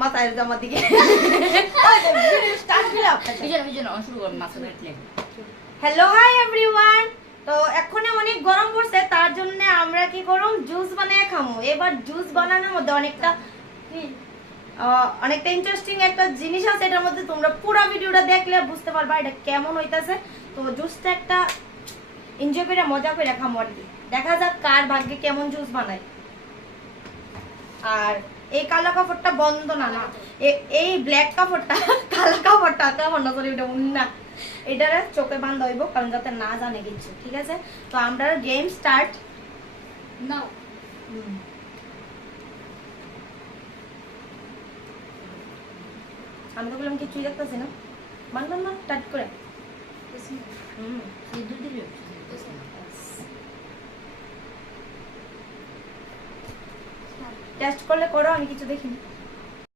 মাথায় জামা দিকে হ্যালো হাই এভরিওয়ান। তো এখন অনেক গরম পড়ছে, তার জন্য আমরা কি করব, জুস বানিয়ে খামু। এবার জুস বানানোর মধ্যে অনেকটা ইন্টারেস্টিং একটা জিনিস আছে, এটার মধ্যে তোমরা পুরো ভিডিওটা দেখলে বুঝতে পারবা এটা কেমন হইতাছে। তো জুসটা একটা এনজয় করে মজা করে খামু আর কি। দেখা যাক কার ভাগ্যে কেমন জুস বানায়। আর এই কালো কাপড়টা বন্ধ না, না এই ব্ল্যাক কাপড়টা কালো কাপড়টা কাপড় না, সরি এটা উন্না, এটারে চোখে বান্ধা হইব, কারণ যাতে না জানে কিছু। ঠিক আছে, তো আমরা গেম স্টার্ট নাও। আমি তো বললাম কিছুই দেখতেছি না, বান্ধব না টাইট করে। টেস্ট করলে করো, আমি কিছু দেখিনি।